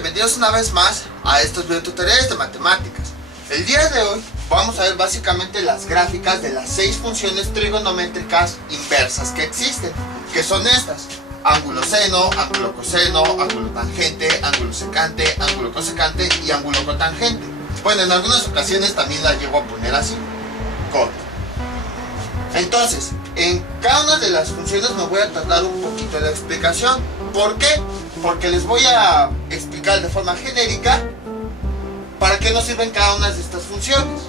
bienvenidos una vez más a estos videotutoriales de matemáticas. El día de hoy vamos a ver básicamente las gráficas de las 6 funciones trigonométricas inversas que existen, que son estas: ángulo seno, ángulo coseno, ángulo tangente, ángulo secante, ángulo cosecante y ángulo cotangente. Bueno, en algunas ocasiones también la llego a poner así, cot. Entonces, en cada una de las funciones me voy a tardar un poquito de explicación. ¿Por qué? Porque les voy a explicar de forma genérica para qué nos sirven cada una de estas funciones.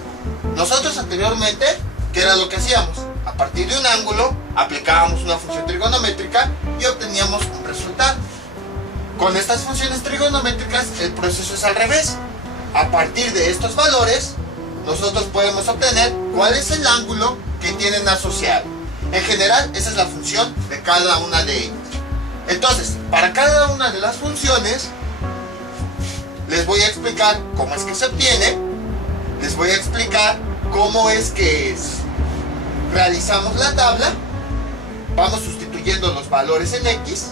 Nosotros anteriormente, ¿qué era lo que hacíamos? A partir de un ángulo, aplicábamos una función trigonométrica y obteníamos un resultado. Con estas funciones trigonométricas, el proceso es al revés. A partir de estos valores, nosotros podemos obtener cuál es el ángulo que tienen asociado. En general, esa es la función de cada una de ellas. Entonces, para cada una de las funciones, les voy a explicar cómo es que se obtiene, les voy a explicar cómo es que realizamos la tabla, vamos sustituyendo los valores en X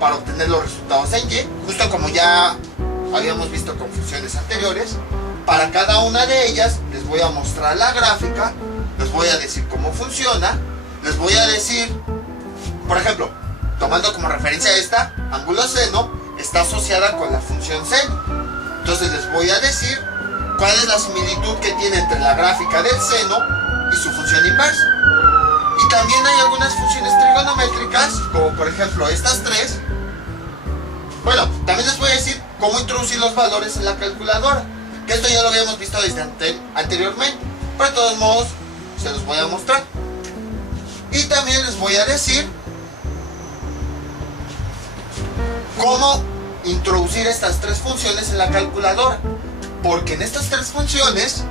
para obtener los resultados en Y, justo como ya habíamos visto con funciones anteriores. Para cada una de ellas les voy a mostrar la gráfica, les voy a decir cómo funciona, les voy a decir, por ejemplo, tomando como referencia esta, ángulo seno está asociada con la función seno. Entonces les voy a decir cuál es la similitud que tiene entre la gráfica del seno y su función inversa. Y también hay algunas funciones trigonométricas, como por ejemplo estas tres. Bueno, también les voy a decir cómo introducir los valores en la calculadora, que esto ya lo habíamos visto desde anteriormente, pero de todos modos se los voy a mostrar. Y también les voy a decir cómo introducir estas tres funciones en la calculadora, porque en estas tres funciones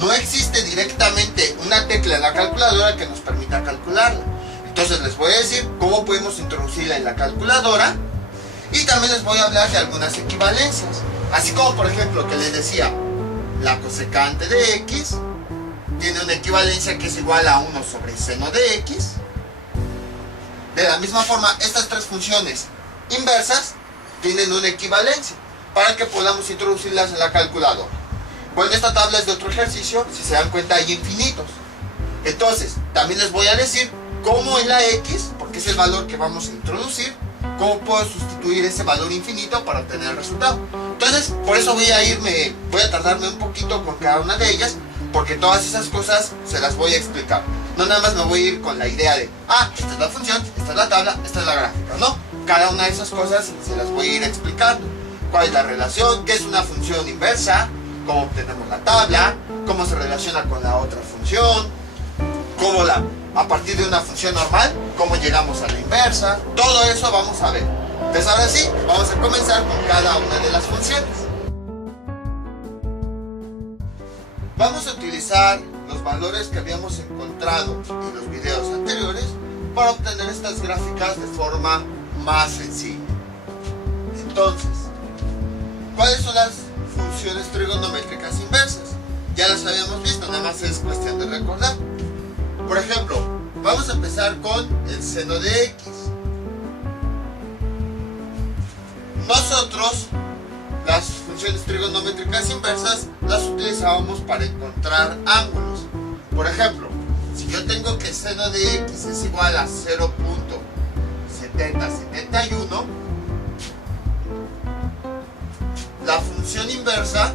no existe directamente una tecla en la calculadora que nos permita calcularla. Entonces les voy a decir cómo podemos introducirla en la calculadora, y también les voy a hablar de algunas equivalencias, así como por ejemplo que les decía, la cosecante de X tiene una equivalencia que es igual a 1 sobre seno de X. De la misma forma, estas tres funciones inversas tienen una equivalencia para que podamos introducirlas en la calculadora. Bueno, esta tabla es de otro ejercicio, si se dan cuenta hay infinitos. Entonces, también les voy a decir cómo en la X, porque es el valor que vamos a introducir, cómo puedo sustituir ese valor infinito para obtener el resultado. Entonces, por eso voy a tardarme un poquito con cada una de ellas, porque todas esas cosas se las voy a explicar. No nada más me voy a ir con la idea de, esta es la función, esta es la tabla, esta es la gráfica. No, cada una de esas cosas se las voy a ir explicando. Cuál es la relación, qué es una función inversa, cómo obtenemos la tabla, cómo se relaciona con la otra función, a partir de una función normal, cómo llegamos a la inversa. Todo eso vamos a ver. Entonces ahora sí, vamos a comenzar con cada una de las funciones. Vamos a utilizar los valores que habíamos encontrado en los videos anteriores para obtener estas gráficas de forma más sencilla. Entonces, ¿cuáles son las funciones trigonométricas inversas? Ya las habíamos visto, nada más es cuestión de recordar. Por ejemplo, vamos a empezar con el seno de X. Nosotros las funciones trigonométricas inversas las utilizábamos para encontrar ángulos. Por ejemplo, si yo tengo que el seno de X es igual a 0.7071, la función inversa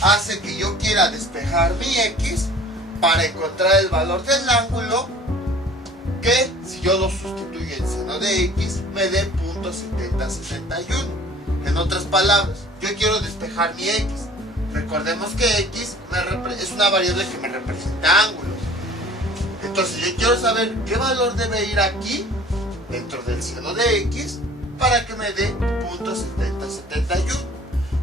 hace que yo quiera despejar mi X para encontrar el valor del ángulo que, si yo lo sustituyo en seno de X, me dé 0.7071. En otras palabras, yo quiero despejar mi X. Recordemos que X es una variable que me representa ángulos. Entonces yo quiero saber qué valor debe ir aquí, dentro del seno de X, para que me dé 0.7071.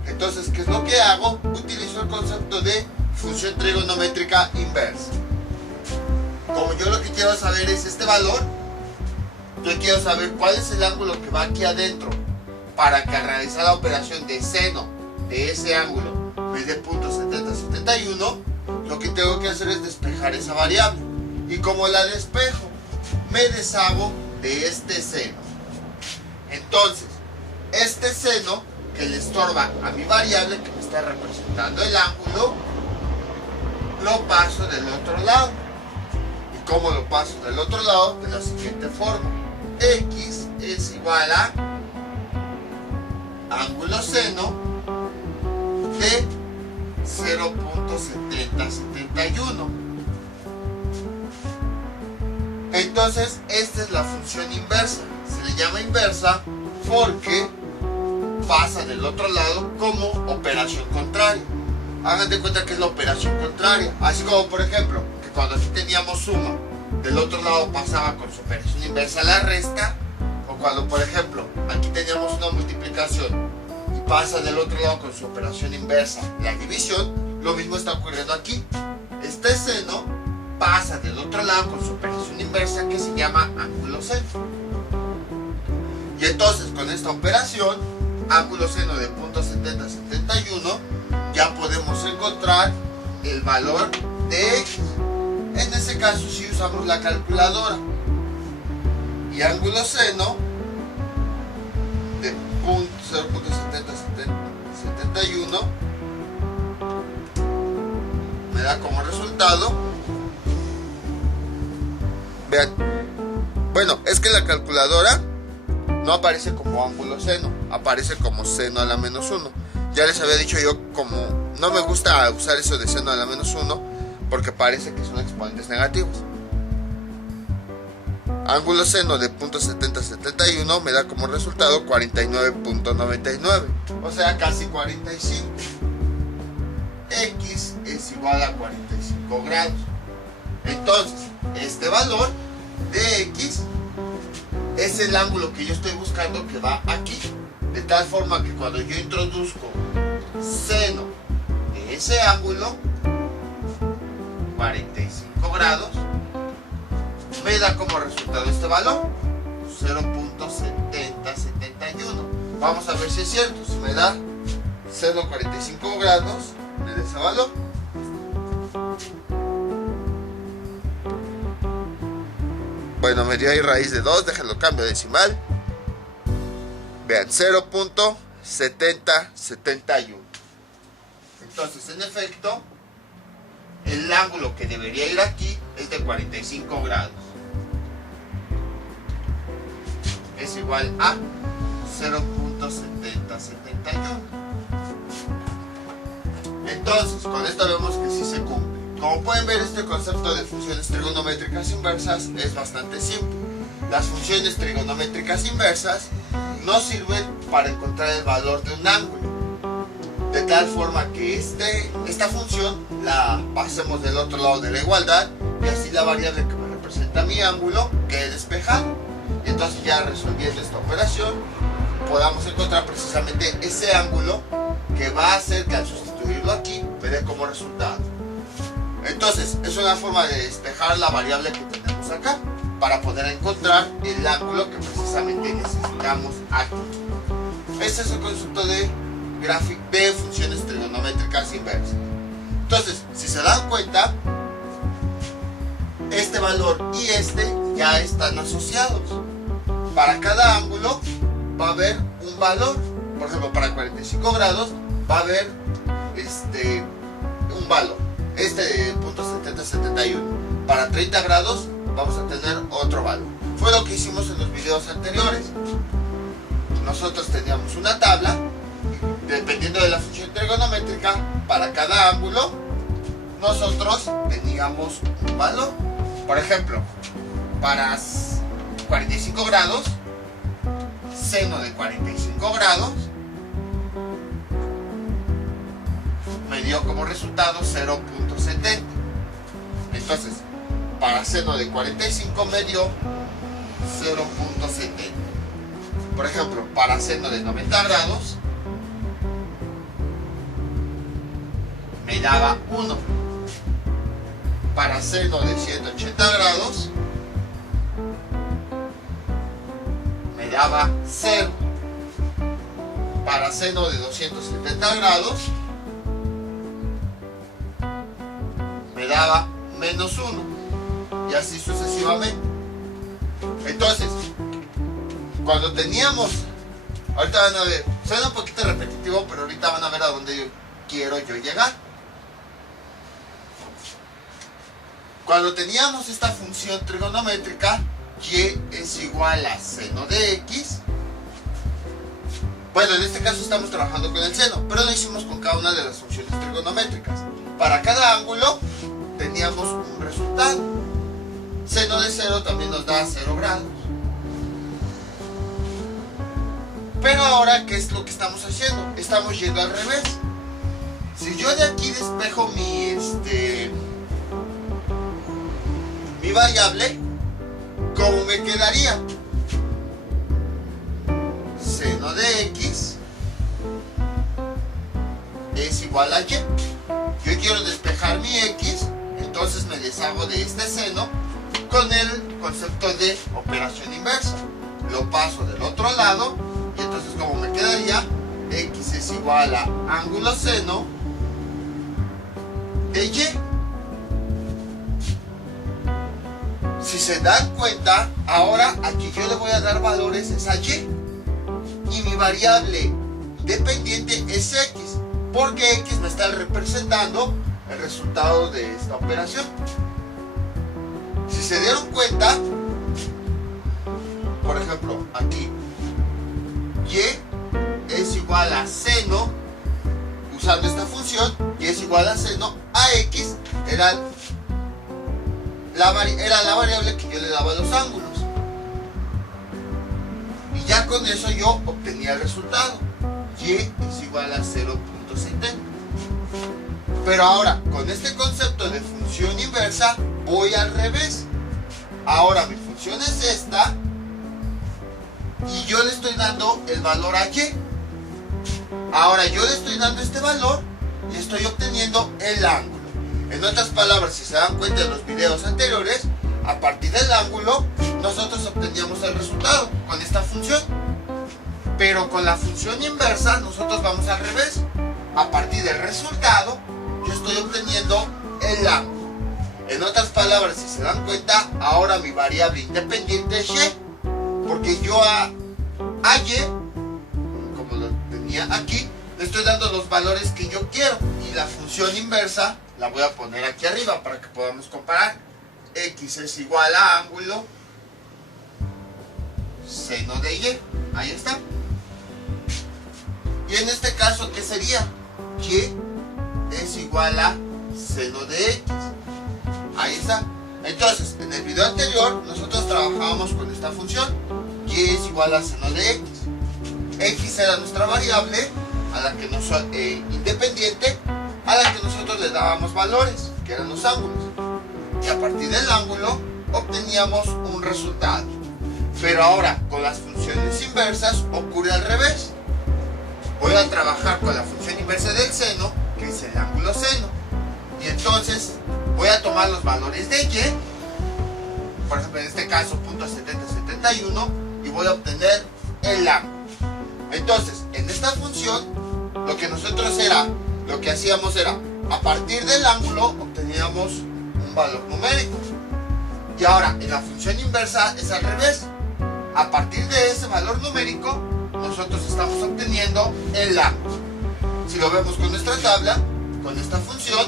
Entonces, ¿qué es lo que hago? Utilizo el concepto de función trigonométrica inversa. Como yo lo que quiero saber es este valor, yo quiero saber cuál es el ángulo que va aquí adentro, para que al realizar la operación de seno de ese ángulo me dé 0.7071, lo que tengo que hacer es despejar esa variable. Y como la despejo, me deshago de este seno. Entonces, este seno que le estorba a mi variable que me está representando el ángulo, lo paso del otro lado. ¿Y cómo lo paso del otro lado? De la siguiente forma: x es igual a ángulo seno de 0.7071. Entonces esta es la función inversa. Se le llama inversa porque pasa del otro lado como operación contraria. Hagan de cuenta que es la operación contraria. Así como por ejemplo que cuando aquí teníamos suma, del otro lado pasaba con su operación inversa la resta. O cuando por ejemplo aquí teníamos una multiplicación y pasa del otro lado con su operación inversa la división, lo mismo está ocurriendo aquí. Este seno pasa del otro lado con su operación inversa que se llama ángulo seno. Y entonces con esta operación, ángulo seno de 0.7071, ya podemos encontrar el valor de x. En ese caso si usamos la calculadora. Y ángulo seno de 0.7071 me da como resultado, vean, bueno, es que la calculadora no aparece como ángulo seno, aparece como seno a la menos 1. Ya les había dicho yo, como no me gusta usar eso de seno a la menos 1 porque parece que son exponentes negativos. Ángulo seno de 0.7071 me da como resultado 49.99, o sea casi 45. X es igual a 45 grados. Entonces este valor de x es el ángulo que yo estoy buscando que va aquí, de tal forma que cuando yo introduzco seno de ese ángulo, 45 grados, me da como resultado este valor, 0.7071. Vamos a ver si es cierto. Si me da seno 45 grados, me da ese valor. Bueno, me dio ahí raíz de 2, déjenlo cambio a decimal. Vean, 0.7071. Entonces, en efecto, el ángulo que debería ir aquí es de 45 grados. Es igual a 0.7071. Entonces, con esto vemos que sí se cumple. Como pueden ver, este concepto de funciones trigonométricas inversas es bastante simple. Las funciones trigonométricas inversas nos sirven para encontrar el valor de un ángulo, de tal forma que esta función la pasemos del otro lado de la igualdad y así la variable que me representa mi ángulo quede despejada. Y entonces ya resolviendo esta operación podamos encontrar precisamente ese ángulo que va a hacer que al sustituirlo aquí me dé como resultado. Entonces es una forma de despejar la variable que tenemos acá para poder encontrar el ángulo que precisamente necesitamos aquí. Este es el concepto de funciones trigonométricas inversas. Entonces, si se dan cuenta, este valor y este ya están asociados. Para cada ángulo va a haber un valor. Por ejemplo, para 45 grados va a haber un valor, de 0.7071. Para 30 grados vamos a tener otro valor. Fue lo que hicimos en los videos anteriores. Nosotros teníamos una tabla, dependiendo de la función trigonométrica, para cada ángulo nosotros teníamos un valor. Por ejemplo, para 45 grados, seno de 45 grados me dio como resultado 0.70. Entonces, para seno de 45 me dio 0.70. Por ejemplo, para seno de 90 grados me daba 1. Para seno de 180 grados me daba 0. Para seno de 270 grados me daba menos 1. Y así sucesivamente. Entonces, cuando teníamos Ahorita van a ver, suena un poquito repetitivo, pero ahorita van a ver a dónde quiero yo llegar. Cuando teníamos esta función trigonométrica, y es igual a seno de x. Bueno, en este caso estamos trabajando con el seno, pero lo hicimos con cada una de las funciones trigonométricas. Para cada ángulo teníamos un resultado. Seno de 0 también nos da 0 grados. Pero ahora, ¿qué es lo que estamos haciendo? Estamos yendo al revés. Si yo de aquí despejo mi variable, ¿cómo me quedaría? Seno de x es igual a y. Yo quiero despejar mi x, entonces me deshago de este seno con el concepto de operación inversa. Lo paso del otro lado y entonces ¿cómo me quedaría? X es igual a ángulo seno de y. Si se dan cuenta, ahora aquí yo le voy a dar valores es a y. Y mi variable dependiente es x, porque x me está representando el resultado de esta operación. Si se dieron cuenta, por ejemplo, aquí y es igual a seno, usando esta función, y es igual a seno a x, era la variable que yo le daba a los ángulos. Y ya con eso yo obtenía el resultado. Y es igual a 0.70. Pero ahora, con este concepto de función inversa, voy al revés. Ahora mi función es esta, y yo le estoy dando el valor a y. Ahora yo le estoy dando este valor y estoy obteniendo el ángulo. En otras palabras, si se dan cuenta en los videos anteriores, a partir del ángulo nosotros obteníamos el resultado con esta función. Pero con la función inversa nosotros vamos al revés. A partir del resultado yo estoy obteniendo el ángulo. En otras palabras, si se dan cuenta, ahora mi variable independiente es y, porque yo a y, como lo tenía aquí, le estoy dando los valores que yo quiero, y la función inversa la voy a poner aquí arriba para que podamos comparar. X es igual a ángulo seno de y. Ahí está. Y en este caso, ¿qué sería? Y es igual a seno de x. Ahí está. Entonces, en el video anterior nosotros trabajábamos con esta función. Y es igual a seno de x. X era nuestra variable a la que independiente, a la que nosotros le dábamos valores, que eran los ángulos. Y a partir del ángulo obteníamos un resultado. Pero ahora, con las funciones inversas ocurre al revés. Voy a trabajar con la función inversa del seno, que es el ángulo seno. Y entonces voy a tomar los valores de y, por ejemplo en este caso 0.7071, y voy a obtener el ángulo. Entonces, en esta función, lo que hacíamos era, a partir del ángulo obteníamos un valor numérico. Y ahora, en la función inversa es al revés. A partir de ese valor numérico, nosotros estamos obteniendo el ángulo. Si lo vemos con nuestra tabla, con esta función,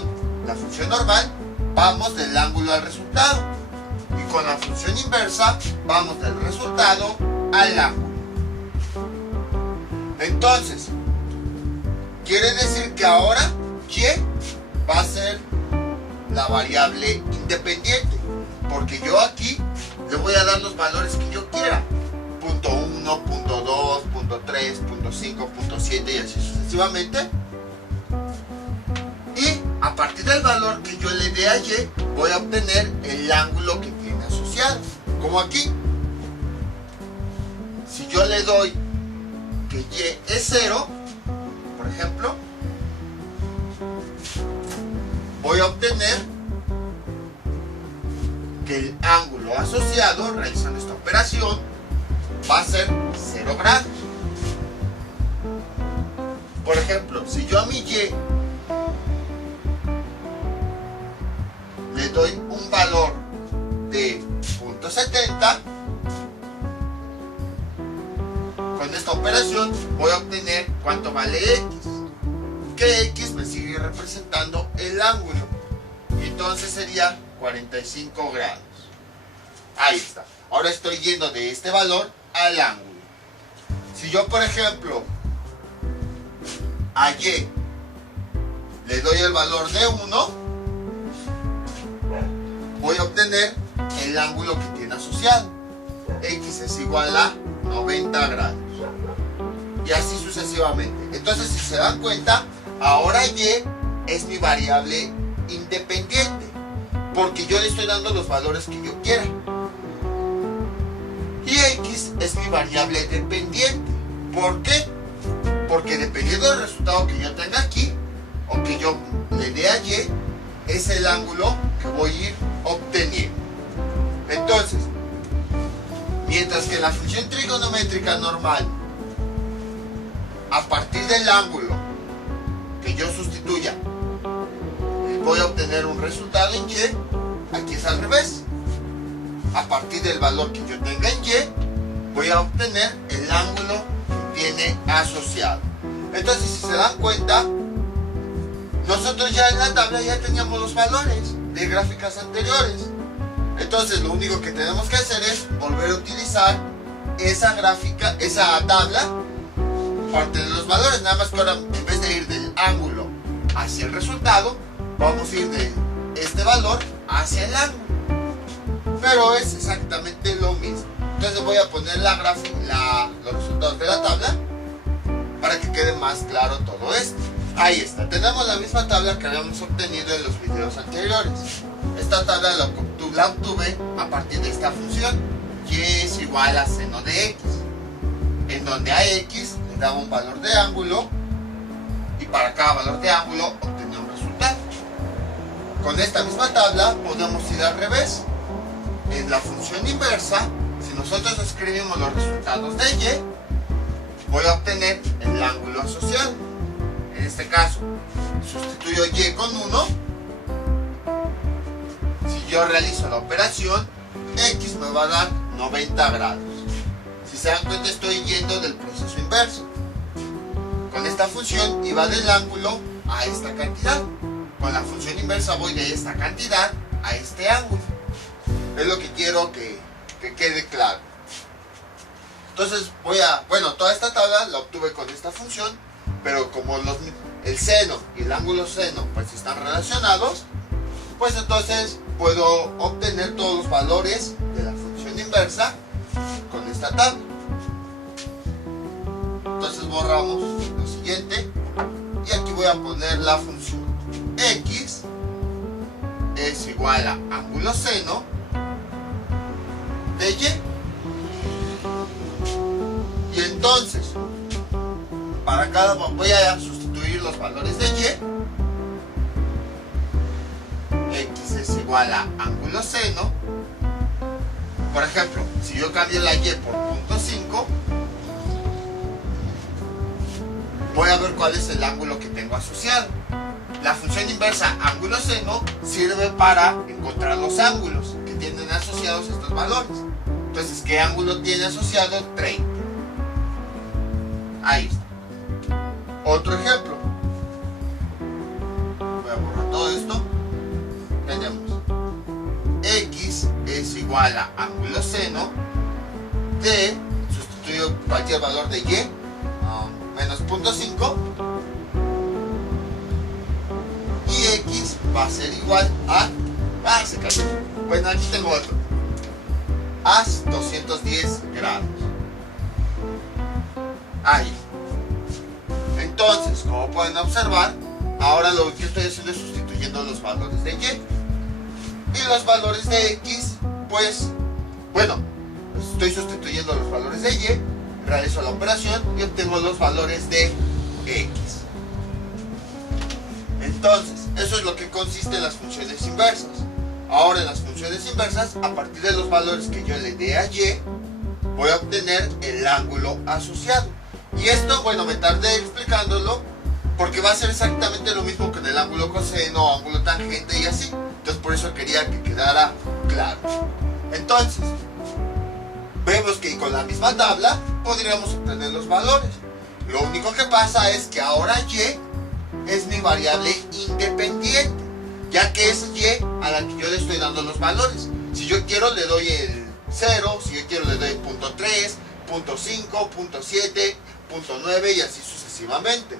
la función normal, vamos del ángulo al resultado. Y con la función inversa, vamos del resultado al ángulo. Entonces, quiere decir que ahora y va a ser la variable independiente, porque yo aquí le voy a dar los valores que yo quiera. Punto 1, punto 2, punto 3, punto 5, punto 7 y así sucesivamente. Y a partir del valor que yo le dé a y, voy a obtener el ángulo que tiene asociado. Como aquí. Si yo le doy que y es 0, por ejemplo, voy a obtener que el ángulo asociado, realizando esta operación, va a ser 0 grados. Por ejemplo, si yo a mi y le doy un valor de 0.70, con esta operación voy a obtener cuánto vale X. Que X me sigue representando el ángulo. Y entonces sería 45 grados. Ahí está. Ahora estoy yendo de este valor al ángulo. Si yo, por ejemplo, a Y le doy el valor de 1, voy a obtener el ángulo que tiene asociado. X es igual a 90 grados. Y así sucesivamente. Entonces, si se dan cuenta, ahora Y es mi variable independiente, porque yo le estoy dando los valores que yo quiera. Y X es mi variable dependiente. ¿Por qué? Porque dependiendo del resultado que yo tenga aquí, o que yo le dé a Y, es el ángulo que voy a ir obteniendo. Entonces, mientras que en la función trigonométrica normal, a partir del ángulo que yo sustituya, voy a obtener un resultado en Y, aquí es al revés. A partir del valor que yo tenga en Y, voy a obtener el ángulo que tiene asociado. Entonces, si se dan cuenta, nosotros ya en la tabla ya teníamos los valores de gráficas anteriores. Entonces, lo único que tenemos que hacer es volver a utilizar esa gráfica, esa tabla, parte de los valores. Nada más que ahora, en vez de ir del ángulo hacia el resultado, vamos a ir de este valor hacia el ángulo. Pero es exactamente lo mismo. Entonces voy a poner la gráfica, los resultados de la tabla para que quede más claro todo esto. Ahí está. Tenemos la misma tabla que habíamos obtenido en los videos anteriores. Esta tabla la obtuve a partir de esta función. Y es igual a seno de X. En donde a X le daba un valor de ángulo. Y para cada valor de ángulo obtenía un resultado. Con esta misma tabla podemos ir al revés. En la función inversa, si nosotros escribimos los resultados de Y, voy a obtener el ángulo asociado. En este caso, sustituyo Y con 1. Si yo realizo la operación, X me va a dar 90 grados. Si se dan cuenta, estoy yendo del proceso inverso. Con esta función iba del ángulo a esta cantidad. Con la función inversa voy de esta cantidad a este ángulo. Es lo que quiero que quede claro. Entonces toda esta tabla la obtuve con esta función, pero como el seno y el ángulo seno pues están relacionados, pues entonces puedo obtener todos los valores de la función inversa con esta tabla. Entonces borramos lo siguiente y aquí voy a poner la función X es igual a ángulo seno de Y. Y entonces, para cada voy a sustituir los valores de Y. X es igual a ángulo seno. Por ejemplo, si yo cambio la Y por 0.5, voy a ver cuál es el ángulo que tengo asociado. La función inversa ángulo seno sirve para encontrar los ángulos que tienen asociados estos valores. Entonces, ¿qué ángulo tiene asociado? 30. Ahí está. Otro ejemplo. Voy a borrar todo esto. Tenemos X es igual a ángulo seno de, sustituyo cualquier valor de Y, menos 0.5. Y X va a ser igual a... se cayó. Bueno, aquí tengo otro. A 210 grados. Ahí. Entonces, como pueden observar, ahora lo que estoy haciendo es sustituyendo los valores de Y. Y los valores de X, pues, estoy sustituyendo los valores de Y, realizo la operación y obtengo los valores de X. Entonces, eso es lo que consiste en las funciones inversas. Ahora en las funciones inversas, a partir de los valores que yo le dé a Y, voy a obtener el ángulo asociado. Y esto, me tardé explicándolo porque va a ser exactamente lo mismo que en el ángulo coseno, ángulo tangente y así. Entonces por eso quería que quedara claro. Entonces, vemos que con la misma tabla podríamos obtener los valores. Lo único que pasa es que ahora y es mi variable independiente, ya que es y a la que yo le estoy dando los valores. Si yo quiero le doy el 0, si yo quiero le doy punto 3, punto 5, punto 7, punto 9 y así sucesivamente.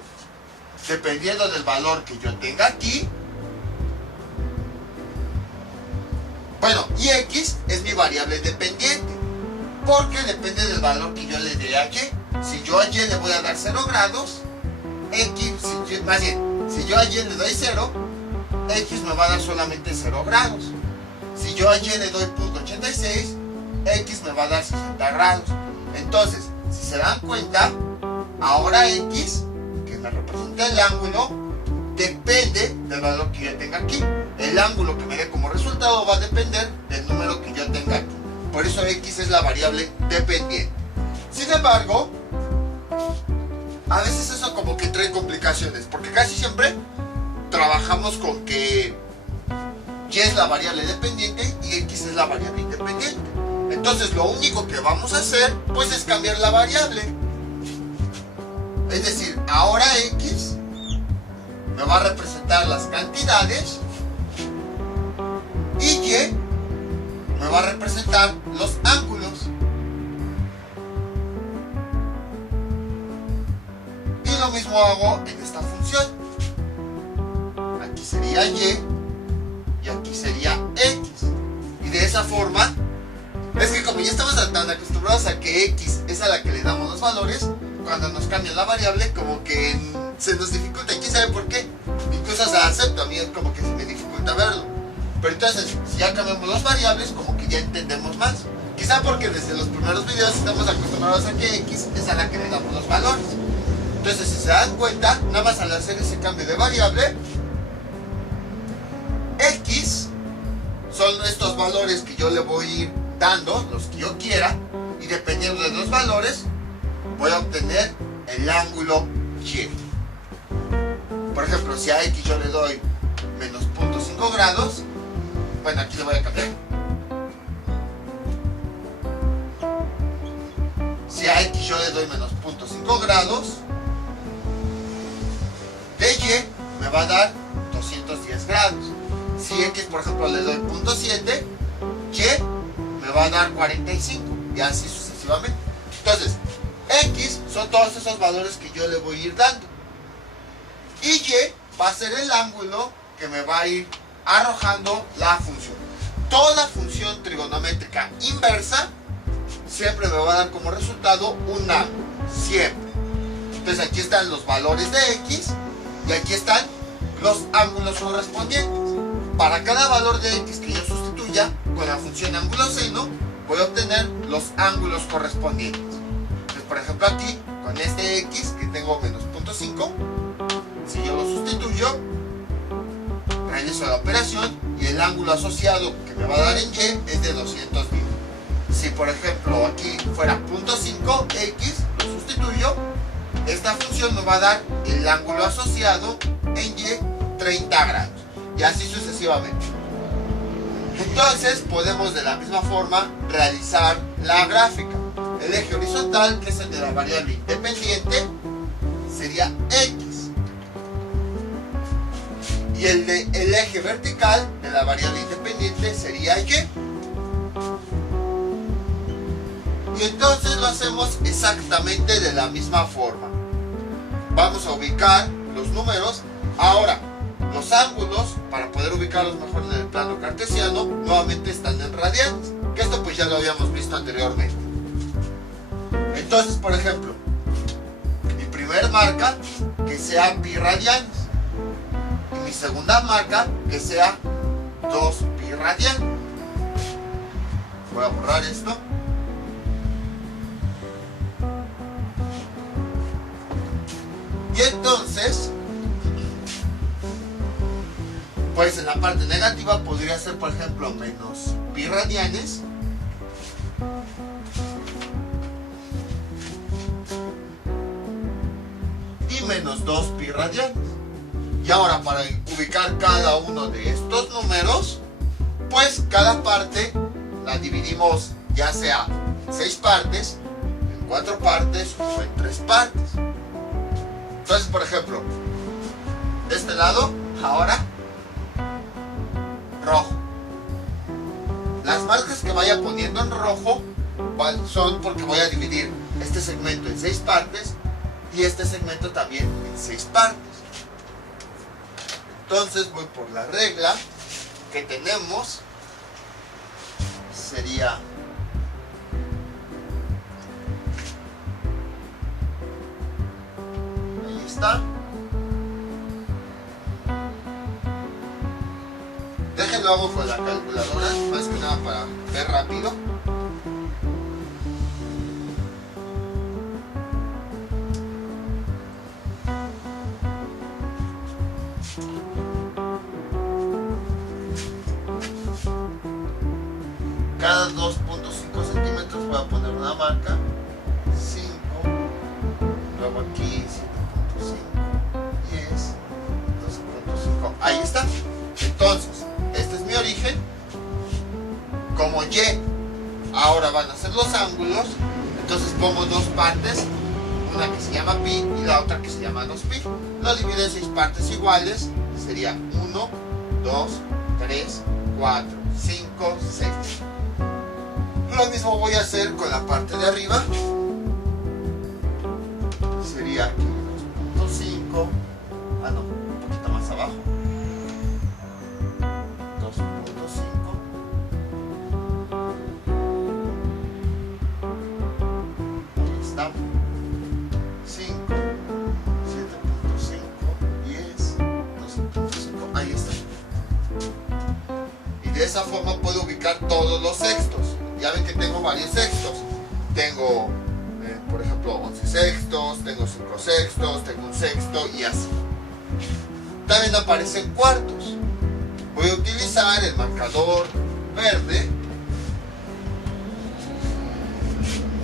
Dependiendo del valor que yo tenga aquí. Bueno, y x es mi variable dependiente, porque depende del valor que yo le dé a y. Si yo a y le voy a dar 0 grados, más bien, si yo a y le doy 0, x me va a dar solamente 0 grados. Si yo a y le doy punto 86, x me va a dar 60 grados. Entonces, si se dan cuenta, ahora x, que me representa el ángulo, depende del valor que yo tenga aquí. El ángulo que me dé como resultado va a depender del número que yo tenga aquí. Por eso x es la variable dependiente. Sin embargo, a veces eso como que trae complicaciones, porque casi siempre trabajamos con que y es la variable dependiente y x es la variable independiente. Entonces lo único que vamos a hacer pues es cambiar la variable. Es decir, ahora x me va a representar las cantidades y y me va a representar los ángulos. Y lo mismo hago en esta función. Aquí sería y aquí sería x. Y de esa forma, es que como ya estamos tan acostumbrados a que x es a la que le damos los valores, cuando nos cambian la variable como que se nos dificulta. ¿Quién sabe por qué? Incluso se acepta, a mí es como que se me dificulta verlo. Pero entonces, si ya cambiamos las variables, como que ya entendemos más. Quizá porque desde los primeros videos estamos acostumbrados a que x es a la que le damos los valores. Entonces, si se dan cuenta, nada más al hacer ese cambio de variable, x son estos valores que yo le voy a ir dando, los que yo quiera, y dependiendo de los valores, voy a obtener el ángulo y. Por ejemplo, si a x yo le doy menos 0.5 grados, bueno, aquí le voy a cambiar. Si a x yo le doy menos 0.5 grados, de y me va a dar 210 grados. Si x, por ejemplo, le doy 0.7, y me va a dar 45, y así sucesivamente. Entonces, x son todos esos valores que yo le voy a ir dando. Y y va a ser el ángulo que me va a ir arrojando la función. Toda función trigonométrica inversa siempre me va a dar como resultado un ángulo. Siempre. Entonces aquí están los valores de x y aquí están los ángulos correspondientes. Para cada valor de x que yo sustituya con la función ángulo seno, voy a obtener los ángulos correspondientes. Entonces, por ejemplo, aquí, con este x que tengo menos 0.5, si yo lo sustituyo, realizo la operación y el ángulo asociado que me va a dar en y es de 220. Si, por ejemplo, aquí fuera 0.5x, lo sustituyo, esta función me va a dar el ángulo asociado en y 30 grados. Y así sucesivamente. Entonces podemos de la misma forma realizar la gráfica. El eje horizontal, que es el de la variable independiente, sería x. Y el eje vertical de la variable independiente sería y. Y entonces lo hacemos exactamente de la misma forma. Vamos a ubicar los números. Ahora, los ángulos, para poder ubicarlos mejor en el plano cartesiano, nuevamente están en radianes, que esto pues ya lo habíamos visto anteriormente. Entonces, por ejemplo, mi primer marca que sea pi radianes y mi segunda marca que sea 2 pi radianes. Voy a borrar esto. Y entonces, pues en la parte negativa podría ser, por ejemplo, menos pi radianes y menos 2 pi radianes. Y ahora, para ubicar cada uno de estos números, pues cada parte la dividimos ya sea 6 partes, en 4 partes o en 3 partes. Entonces, por ejemplo, de este lado, ahora, rojo. Las marcas que vaya poniendo en rojo son porque voy a dividir este segmento en 6 partes y este segmento también en 6 partes. Entonces voy por la regla que tenemos, sería ahí está. Déjenlo hago con la calculadora, más que nada para ver rápido. Cada 2.5 centímetros voy a poner una marca, 5, luego aquí 7.5, 10, 12.5, ahí está. Entonces, este es mi origen. Como Y ahora van a ser los ángulos, entonces pongo 2 partes, una que se llama pi y la otra que se llama 2pi. Lo divido en 6 partes iguales, sería 1, 2, 3, 4, 5, 6. Lo mismo voy a hacer con la parte de arriba. Sería aquí 2.5. Ah, no, un poquito más abajo. 2.5. Ahí está. 5, 7.5, 10, 12.5. Ahí está. Y de esa forma puedo ubicar todos los sextos. Ya ven que tengo varios sextos. Tengo, por ejemplo, 11 sextos, tengo 5 sextos, tengo un sexto y así. También aparecen cuartos. Voy a utilizar el marcador verde.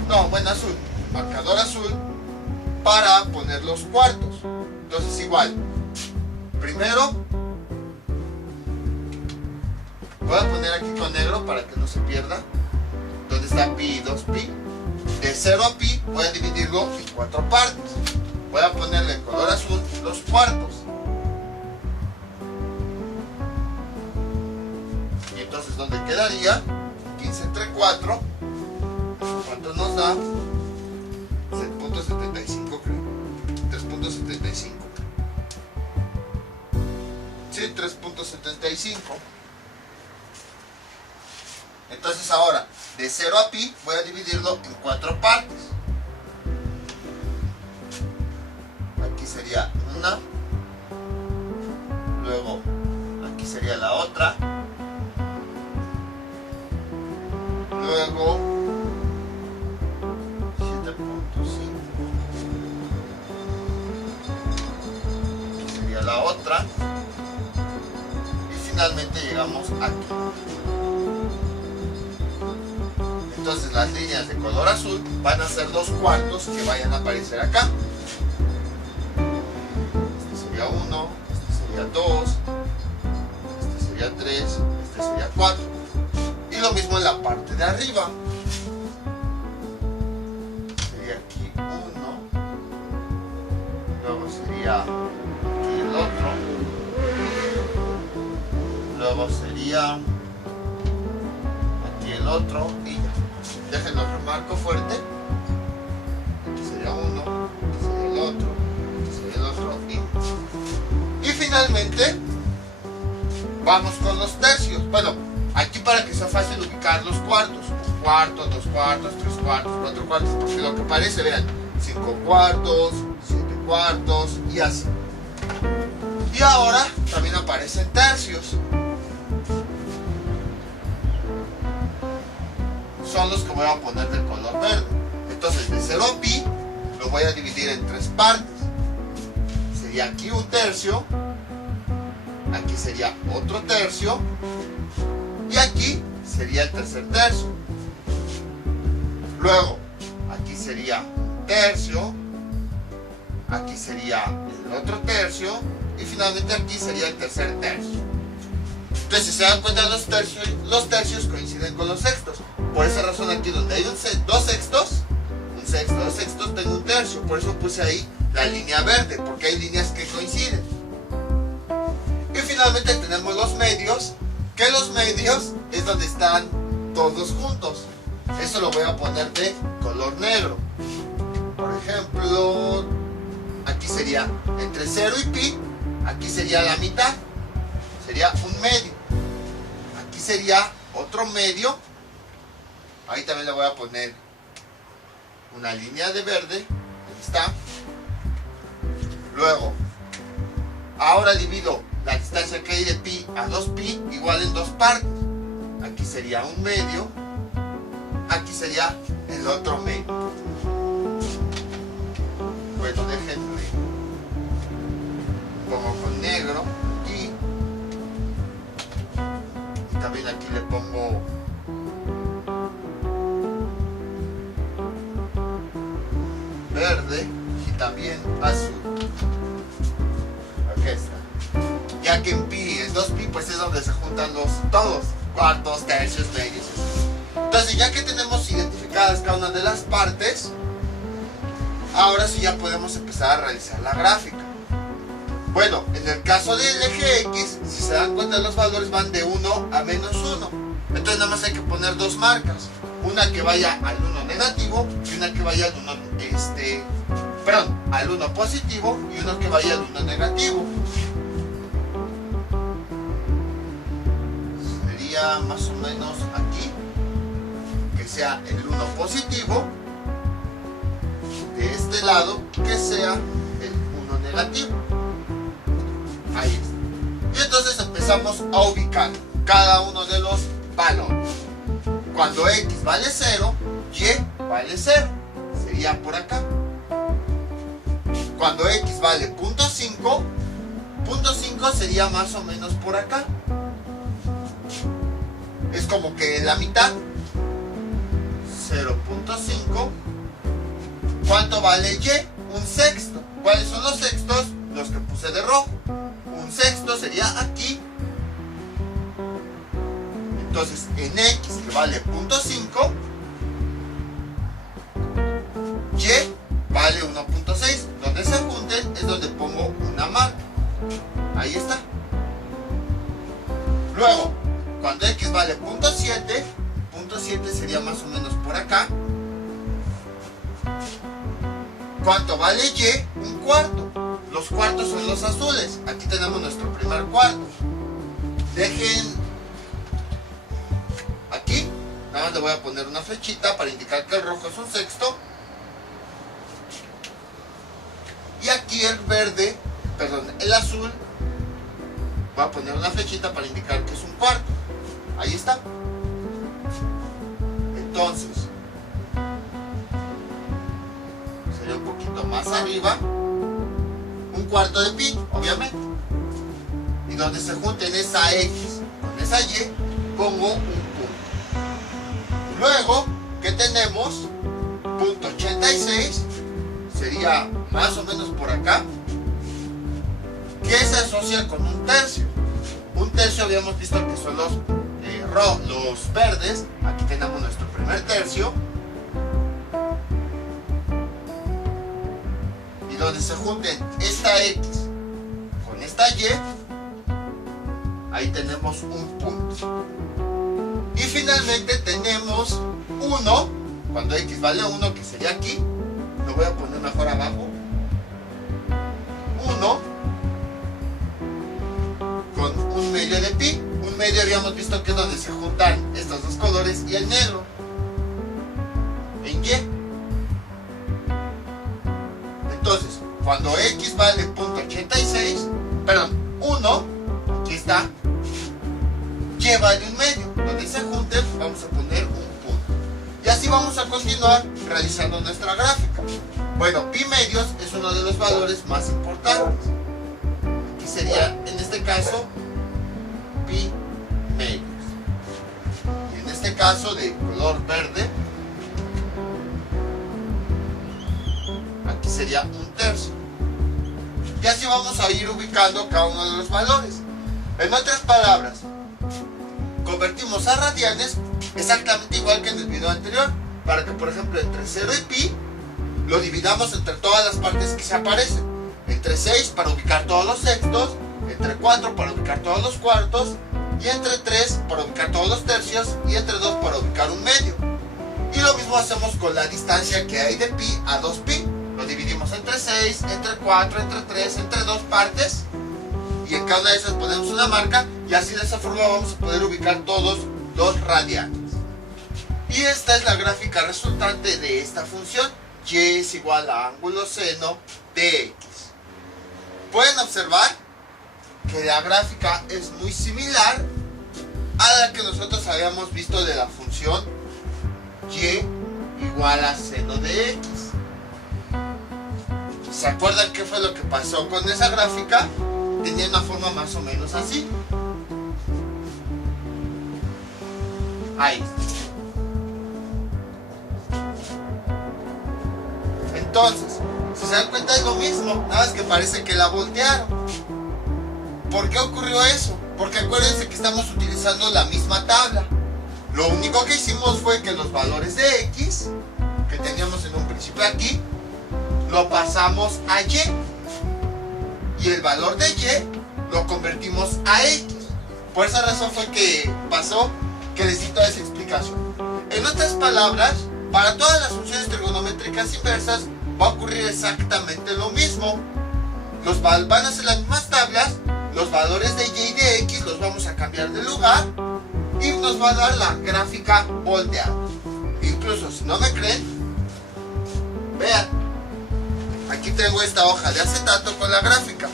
No, bueno, azul. Marcador azul para poner los cuartos. Entonces igual. Primero voy a poner aquí con negro para que no se pierda. Donde está pi y 2pi. De 0 a pi voy a dividirlo en 4 partes. Voy a ponerle en color azul los cuartos. Y entonces, ¿dónde quedaría? 15 entre 4. ¿Cuánto nos da? 6.75 creo. 3.75. Sí, 3.75. Entonces ahora, de 0 a pi voy a dividirlo en 4 partes. Aquí sería una, luego aquí sería la otra, luego 7.5, aquí sería la otra y finalmente llegamos aquí. Entonces las líneas de color azul van a ser los cuartos que vayan a aparecer acá. Este sería 1, este sería 2, este sería 3, este sería 4. Y lo mismo en la parte de arriba. Sería aquí 1, luego sería aquí el otro, luego sería aquí el otro y ya. Déjenlo remarco fuerte. Aquí sería 1, aquí sería el otro, aquí sería el otro y finalmente vamos con los tercios. Bueno, aquí para que sea fácil ubicar los cuartos. Un cuarto, 2 cuartos, 3 cuartos, 4 cuartos, porque lo que parece, vean, 5 cuartos, 7 cuartos y así. Y ahora también aparecen tercios. Son los que voy a poner de color verde. Entonces de 0 a pi lo voy a dividir en 3 partes. Sería aquí un tercio, aquí sería otro tercio y aquí sería el tercer tercio. Luego aquí sería un tercio, aquí sería el otro tercio y finalmente aquí sería el tercer tercio. Entonces, si se dan cuenta, los tercios coinciden con los sextos. Por esa razón, aquí donde hay 2 sextos, un sexto, 2 sextos, tengo 1/3. Por eso puse ahí la línea verde, porque hay líneas que coinciden. Y finalmente tenemos los medios, que los medios es donde están todos juntos. Esto lo voy a poner de color negro. Por ejemplo, aquí sería entre 0 y pi, aquí sería la mitad, sería un medio. Aquí sería otro medio, ahí también le voy a poner una línea de verde, ahí está. Luego, ahora divido la distancia que hay de pi a 2pi igual en 2 partes. Aquí sería un medio, aquí sería el otro medio. Bueno, déjenme, pongo con negro aquí, y también aquí le pongo verde y también azul. Aquí está. Ya que en pi es 2pi, pues es donde se juntan todos, cuartos, tercios, medios. Entonces, ya que tenemos identificadas cada una de las partes, ahora sí ya podemos empezar a realizar la gráfica. Bueno, en el caso del eje X, si se dan cuenta, los valores van de 1 a menos 1. Entonces nada más hay que poner dos marcas. Una que vaya al 1 negativo y una que vaya al 1, al 1 positivo y una que vaya al 1 negativo. Sería más o menos aquí, que sea el 1 positivo. De este lado, que sea el 1 negativo. Ahí está. Y entonces empezamos a ubicar cada uno de los valores. Cuando X vale 0, Y vale 0. Sería por acá. Cuando X vale 0.5, 0.5 sería más o menos por acá. Es como que la mitad. 0.5. ¿Cuánto vale Y? Un sexto. ¿Cuáles son los sextos? Los que puse de rojo. Un sexto sería aquí. Entonces, en X, que vale 0.5, Y vale 1.6. Donde se junten es donde pongo una marca. Ahí está. Luego, cuando X vale 0.7, 0.7 sería más o menos por acá. ¿Cuánto vale Y? Un cuarto. Los cuartos son los azules. Aquí tenemos nuestro primer cuarto. Dejen aquí, nada más le voy a poner una flechita para indicar que el rojo es un sexto. Y aquí el verde, el azul, voy a poner una flechita para indicar que es un cuarto. Ahí está. Entonces, sería un poquito más arriba, un cuarto de pi, obviamente. Y donde se junten esa X con esa Y, pongo un punto. Luego, ¿qué tenemos? Punto 86 sería más o menos por acá, que se asocia con un tercio. Un tercio habíamos visto que son los verdes. Aquí tenemos nuestro primer tercio. Y donde se junten esta X con esta Y, ahí tenemos un punto. Y finalmente tenemos 1, cuando X vale 1, que sería aquí. Lo voy a poner mejor abajo. 1 con un medio de pi. Un medio habíamos visto que es donde se juntan estos dos colores y el negro. En Y. Entonces, cuando X vale 0.86, 1, aquí está, Y vale un medio. Donde se junten, vamos a poner un punto. Y así vamos a continuar realizando nuestra gráfica. Bueno, pi medios es uno de los valores más importantes. Aquí sería, en este caso, pi medios. Y en este caso, de color verde, aquí sería un tercio. Y así vamos a ir ubicando cada uno de los valores. En otras palabras, convertimos a radianes exactamente igual que en el video anterior, para que, por ejemplo, entre 0 y pi lo dividamos entre todas las partes que se aparecen. Entre 6 para ubicar todos los sextos, entre 4 para ubicar todos los cuartos, y entre 3 para ubicar todos los tercios, y entre 2 para ubicar un medio. Y lo mismo hacemos con la distancia que hay de pi a 2pi. Lo dividimos entre 6, entre 4, entre 3, entre 2 partes, y en cada una de esas ponemos una marca, y así de esa forma vamos a poder ubicar todos los radianes. Y esta es la gráfica resultante de esta función. Y es igual a ángulo seno de x. Pueden observar que la gráfica es muy similar a la que nosotros habíamos visto de la función y igual a seno de x. ¿Se acuerdan qué fue lo que pasó con esa gráfica? Tenía una forma más o menos así. Ahí. Entonces, si se dan cuenta es lo mismo, nada más que parece que la voltearon. ¿Por qué ocurrió eso? Porque acuérdense que estamos utilizando la misma tabla. Lo único que hicimos fue que los valores de x, que teníamos en un principio aquí, lo pasamos a y. Y el valor de y lo convertimos a x. Por esa razón fue que pasó que les di toda esa explicación. En otras palabras, para todas las funciones trigonométricas inversas va a ocurrir exactamente lo mismo. Van a ser las mismas tablas, los valores de y y de x los vamos a cambiar de lugar y nos va a dar la gráfica volteada. Incluso si no me creen, vean, aquí tengo esta hoja de acetato con la gráfica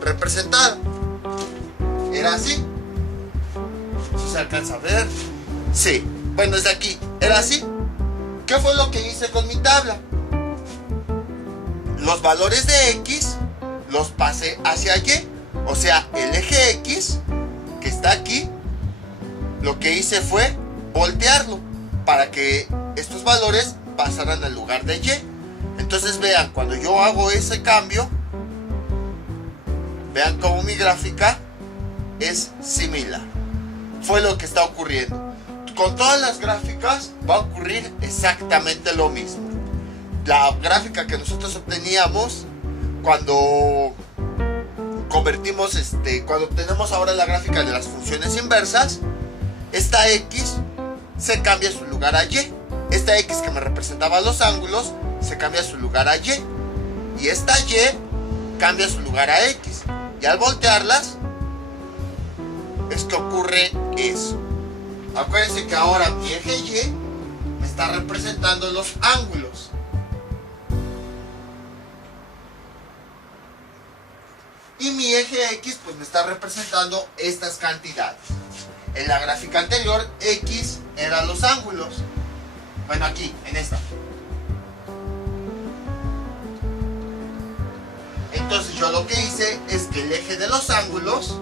representada. Era así. ¿Sí se alcanza a ver? Sí. Bueno, desde aquí. Era así. ¿Qué fue lo que hice con mi tabla? Los valores de x los pasé hacia y. O sea, el eje x que está aquí, lo que hice fue voltearlo para que estos valores pasaran al lugar de y. Entonces vean, cuando yo hago ese cambio, vean cómo mi gráfica es similar. Fue lo que está ocurriendo. Con todas las gráficas va a ocurrir exactamente lo mismo. La gráfica que nosotros obteníamos cuando convertimos, cuando obtenemos ahora la gráfica de las funciones inversas, esta x se cambia su lugar a y. Esta x que me representaba los ángulos se cambia su lugar a y. Y esta y cambia su lugar a x. Y al voltearlas es que ocurre eso. Acuérdense que ahora mi eje y me está representando los ángulos. Y mi eje x pues me está representando estas cantidades. En la gráfica anterior x eran los ángulos. Bueno, aquí, en esta. Entonces yo lo que hice es que el eje de los ángulos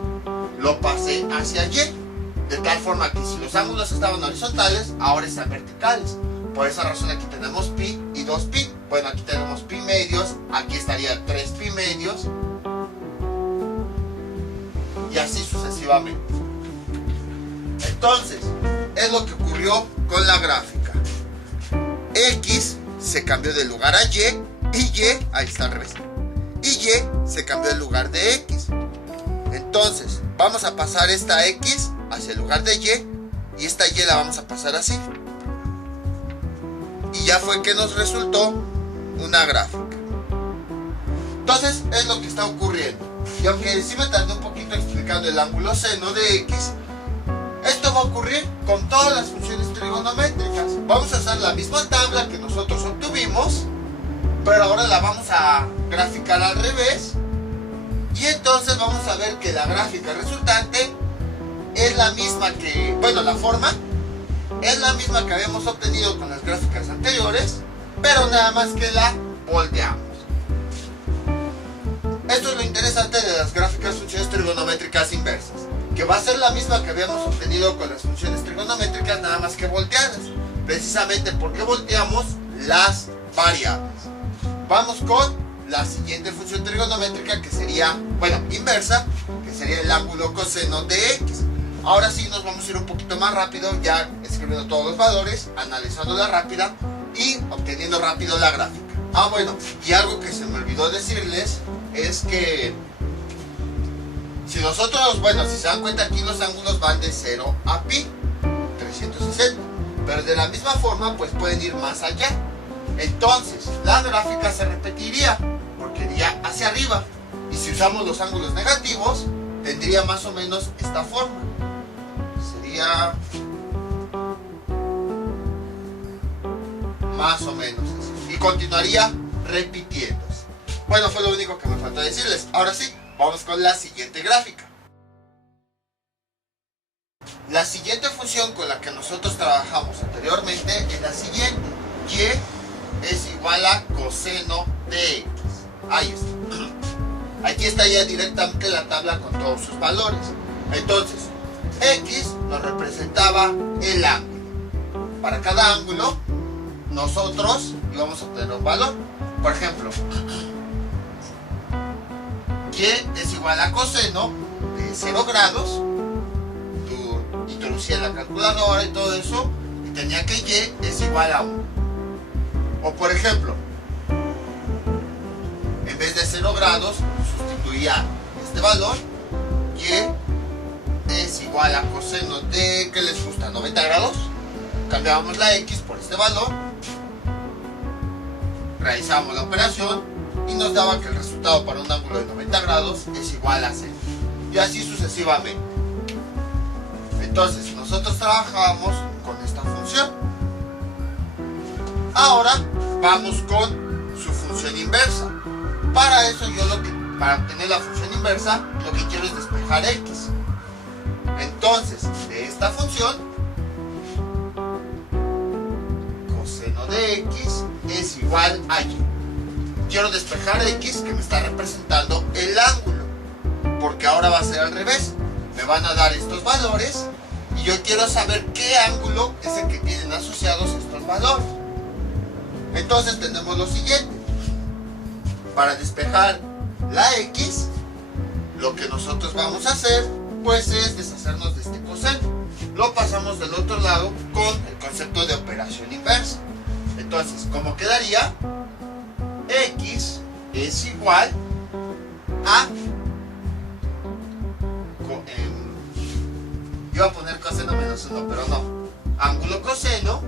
lo pasé hacia y. De tal forma que si los ángulos estaban horizontales, ahora están verticales. Por esa razón aquí tenemos pi y 2pi. Bueno, aquí tenemos pi medios, aquí estaría 3pi medios. Y así sucesivamente. Entonces, es lo que ocurrió con la gráfica. X se cambió de lugar a y ahí está al revés. Y y se cambió de lugar de x. Entonces, vamos a pasar esta x hacia el lugar de y esta y la vamos a pasar así. Y ya fue que nos resultó una gráfica. Entonces, es lo que está ocurriendo. Y aunque sí me tardé un poquito explicando el ángulo seno de x, esto va a ocurrir con todas las funciones trigonométricas. Vamos a hacer la misma tabla que nosotros obtuvimos, pero ahora la vamos a graficar al revés. Y entonces vamos a ver que la gráfica resultante es la misma que, bueno, la forma es la misma que habíamos obtenido con las gráficas anteriores, pero nada más que la volteamos. Esto es lo interesante de las gráficas funciones trigonométricas inversas, que va a ser la misma que habíamos obtenido con las funciones trigonométricas, nada más que volteadas, precisamente porque volteamos las variables. Vamos con la siguiente función trigonométrica, que sería, bueno, inversa, que sería el ángulo coseno de x. Ahora sí nos vamos a ir un poquito más rápido, ya escribiendo todos los valores, analizándola rápida y obteniendo rápido la gráfica. Ah, bueno, y algo que se me olvidó decirles es que si nosotros, bueno, si se dan cuenta, aquí los ángulos van de 0 a pi, 360, pero de la misma forma pues pueden ir más allá. Entonces la gráfica se repetiría porque iría hacia arriba, y si usamos los ángulos negativos tendría más o menos esta forma. Sería más o menos así, y continuaría repitiéndose. Bueno, fue lo único que me faltó decirles. Ahora sí, vamos con la siguiente gráfica. La siguiente función con la que nosotros trabajamos anteriormente es la siguiente. Y es igual a coseno de x. Ahí está. Aquí está ya directamente la tabla con todos sus valores. Entonces, x nos representaba el ángulo. Para cada ángulo, nosotros íbamos a obtener un valor. Por ejemplo, y es igual a coseno de 0 grados. Tú introducías la calculadora y todo eso, y tenía que y es igual a 1. O por ejemplo, en vez de 0 grados, sustituía este valor. Y es igual a coseno de, ¿qué les gusta? 90 grados. Cambiábamos la x por este valor, realizamos la operación y nos daba que el resultado para un ángulo de 90 grados es igual a 0. Y así sucesivamente. Entonces nosotros trabajábamos con esta función. Ahora vamos con su función inversa. Para eso para obtener la función inversa, lo que quiero es despejar x. Entonces, de esta función, coseno de x es igual a y. Quiero despejar x, que me está representando el ángulo, porque ahora va a ser al revés. Me van a dar estos valores y yo quiero saber qué ángulo es el que tienen asociados estos valores. Entonces tenemos lo siguiente. Para despejar la x, lo que nosotros vamos a hacer pues es deshacernos de este coseno. Lo pasamos del otro lado con el concepto de operación inversa. Entonces, ¿cómo quedaría? X es igual a, iba a poner coseno menos 1, pero no, ángulo coseno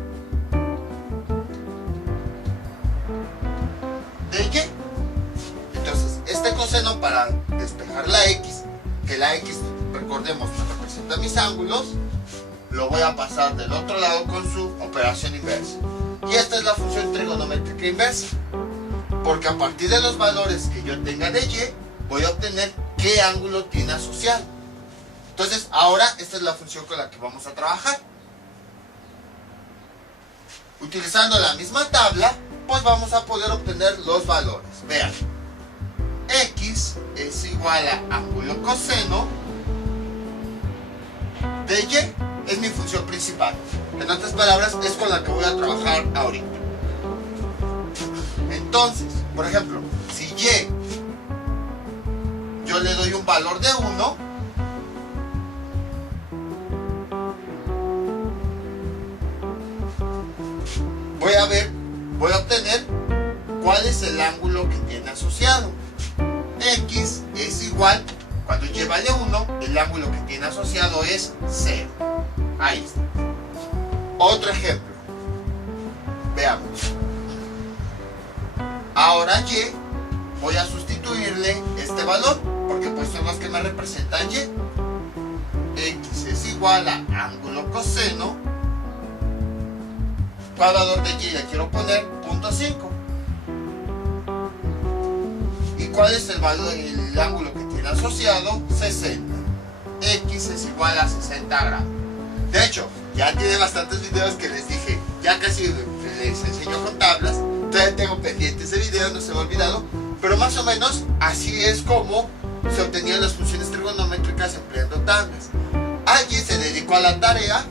de y. Entonces, este coseno, para despejar la x, que la x, recordemos, me representa mis ángulos, lo voy a pasar del otro lado con su operación inversa. Y esta es la función trigonométrica inversa, porque a partir de los valores que yo tenga de y, voy a obtener qué ángulo tiene asociado. Entonces, ahora esta es la función con la que vamos a trabajar. Utilizando la misma tabla, pues vamos a poder obtener los valores. Vean, x es igual a ángulo coseno de y, es mi función principal. En otras palabras, es con la que voy a trabajar ahorita. Entonces, por ejemplo, si y yo le doy un valor de 1, voy a obtener cuál es el ángulo que tiene asociado. X es igual, cuando y vale 1, el ángulo que tiene asociado es 0. Ahí está. Otro ejemplo. Veamos. Ahora y, voy a sustituirle este valor, porque pues son los que me representan y. X es igual a ángulo coseno. ¿Cuál valor de y le quiero poner? 0.5. ¿Y cuál es el valor, el ángulo que tiene asociado? 60. X es igual a 60 grados. De hecho, ya tiene bastantes videos que les dije, ya casi les enseño con tablas. Todavía tengo pendiente ese video, no se me ha olvidado. Pero más o menos así es como se obtenían las funciones trigonométricas empleando tablas. Alguien se dedicó a la tarea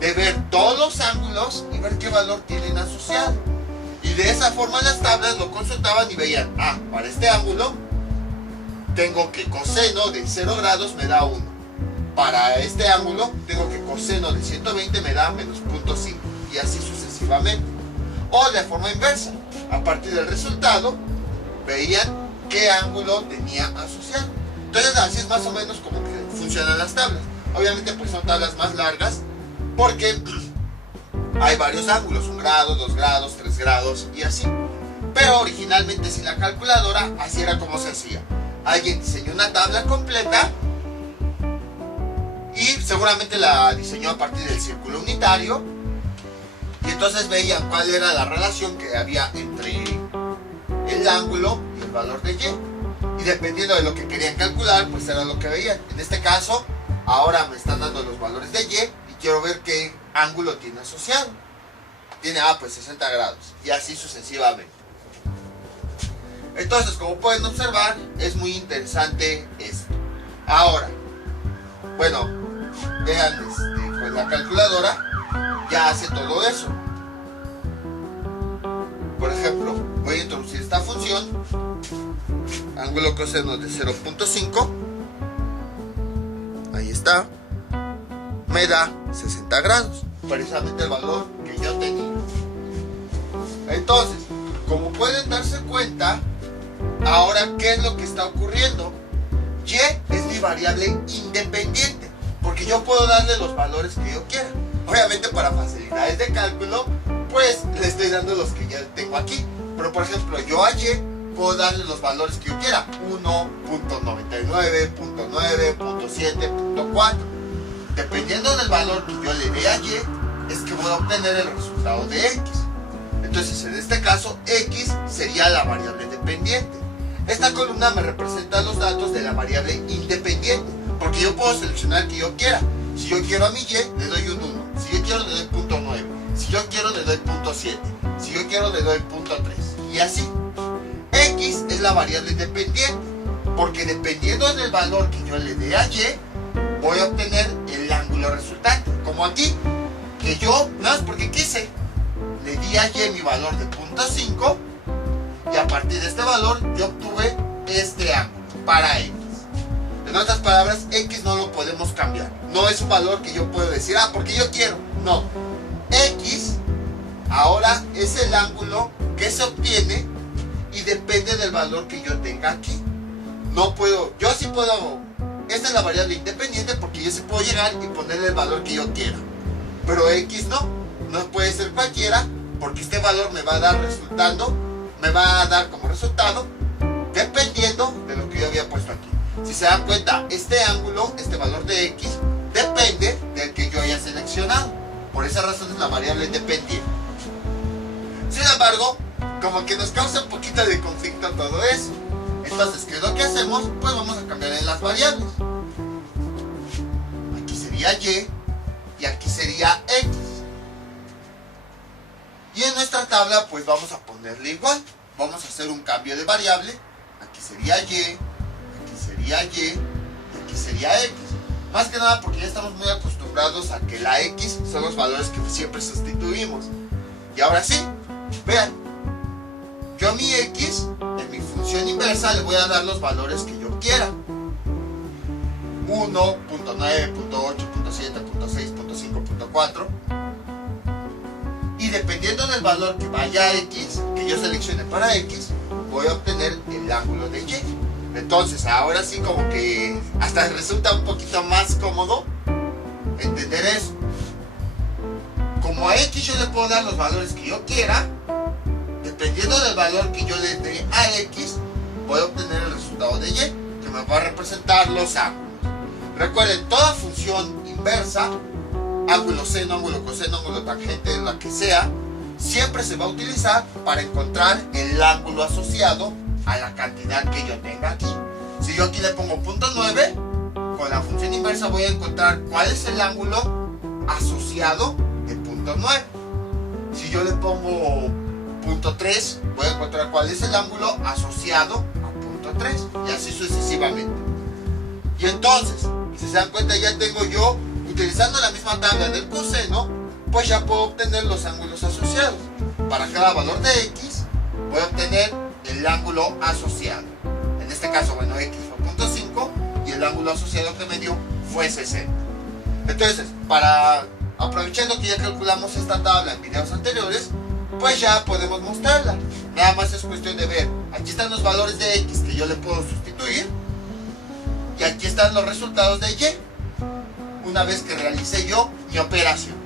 de ver todos los ángulos y ver qué valor tienen asociado. Y de esa forma las tablas lo consultaban y veían, para este ángulo tengo que coseno de 0 grados me da 1. Para este ángulo tengo que coseno de 120 me da menos 0.5. Y así sucesivamente. o de forma inversa. A partir del resultado veían qué ángulo tenía asociado. Entonces así es más o menos como que funcionan las tablas. Obviamente pues son tablas más largas porque hay varios ángulos, 1 grado, 2 grados, 3 grados y así. Pero originalmente sin la calculadora así era como se hacía. Alguien diseñó una tabla completa y seguramente la diseñó a partir del círculo unitario, y entonces veían cuál era la relación que había entre el ángulo y el valor de y dependiendo de lo que querían calcular pues era lo que veían. En este caso ahora me están dando los valores de y quiero ver qué ángulo tiene asociado. Tiene pues 60 grados y así sucesivamente. Entonces, como pueden observar, es muy interesante esto. Ahora, bueno, vean, con la calculadora ya hace todo eso. Por ejemplo, voy a introducir esta función, ángulo coseno de 0.5, ahí está, me da 60 grados, precisamente el valor que yo tenía. Entonces, como pueden darse cuenta, ahora, ¿qué es lo que está ocurriendo? Y es mi variable independiente, porque yo puedo darle los valores que yo quiera. Obviamente para facilidades de cálculo, pues le estoy dando los que ya tengo aquí. Pero por ejemplo, yo a y puedo darle los valores que yo quiera. 1.99, 0.9, 0.7, 0.4. Dependiendo del valor que yo le dé a y, es que voy a obtener el resultado de x. Entonces, en este caso, x sería la variable dependiente. Esta columna me representa los datos de la variable independiente, porque yo puedo seleccionar que yo quiera. Si yo quiero a mi y, le doy un 1. Si yo quiero, le doy 0.9. Si yo quiero, le doy 0.7. Si yo quiero, le doy 0.3. Y así. X es la variable dependiente, porque dependiendo del valor que yo le dé a y, voy a obtener el ángulo resultante. Como aquí, que yo, nada más porque quise, le di a y mi valor de 0.5 y a partir de este valor yo obtuve este ángulo para x. En otras palabras, x no lo podemos cambiar. No es un valor que yo puedo decir, porque yo quiero. No. X ahora es el ángulo que se obtiene y depende del valor que yo tenga aquí. No puedo, yo sí puedo, esta es la variable independiente porque yo sí puedo llegar y ponerle el valor que yo quiera. Pero x no puede ser cualquiera, porque este valor me va a dar como resultado dependiendo de lo que yo había puesto aquí. Si se dan cuenta, este ángulo, este valor de x, depende del que yo haya seleccionado. Por esa razón es la variable dependiente. Sin embargo, como que nos causa un poquito de conflicto todo eso. Entonces, ¿qué es lo que hacemos? Pues vamos a cambiarle las variables. Aquí sería y aquí sería x. Y en nuestra tabla pues vamos a ponerle igual. Vamos a hacer un cambio de variable. Aquí sería y, aquí sería y aquí sería x. Más que nada porque ya estamos muy acostumbrados a que la x son los valores que siempre sustituimos. Y ahora sí, vean, yo a mi x, en mi función inversa, le voy a dar los valores que yo quiera. 1, 0.9, 0.8, 0.7, 0.6, 0.5, 0.4. Y dependiendo del valor que vaya a x, que yo seleccione para x, voy a obtener el ángulo de y. Entonces ahora sí como que hasta resulta un poquito más cómodo entender eso. Como a x yo le puedo dar los valores que yo quiera, dependiendo del valor que yo le dé a x, voy a obtener el resultado de y, que me va a representar los ángulos. Recuerden, toda función inversa, ángulo seno, ángulo coseno, ángulo tangente, la que sea, siempre se va a utilizar para encontrar el ángulo asociado a la cantidad que yo tenga aquí. Si yo aquí le pongo 0.9, con la función inversa voy a encontrar cuál es el ángulo asociado de 0.9. Si yo le pongo 0.3, voy a encontrar cuál es el ángulo asociado a 0.3 y así sucesivamente. Y entonces, si se dan cuenta, ya tengo yo, utilizando la misma tabla del coseno, pues ya puedo obtener los ángulos asociados. Para cada valor de x, voy a obtener el ángulo asociado. En este caso, bueno, x fue 0.5 y el ángulo asociado que me dio fue 60. Entonces, aprovechando que ya calculamos esta tabla en videos anteriores, pues ya podemos mostrarla. Nada más es cuestión de ver, aquí están los valores de X que yo le puedo sustituir, y aquí están los resultados de Y, una vez que realicé yo mi operación.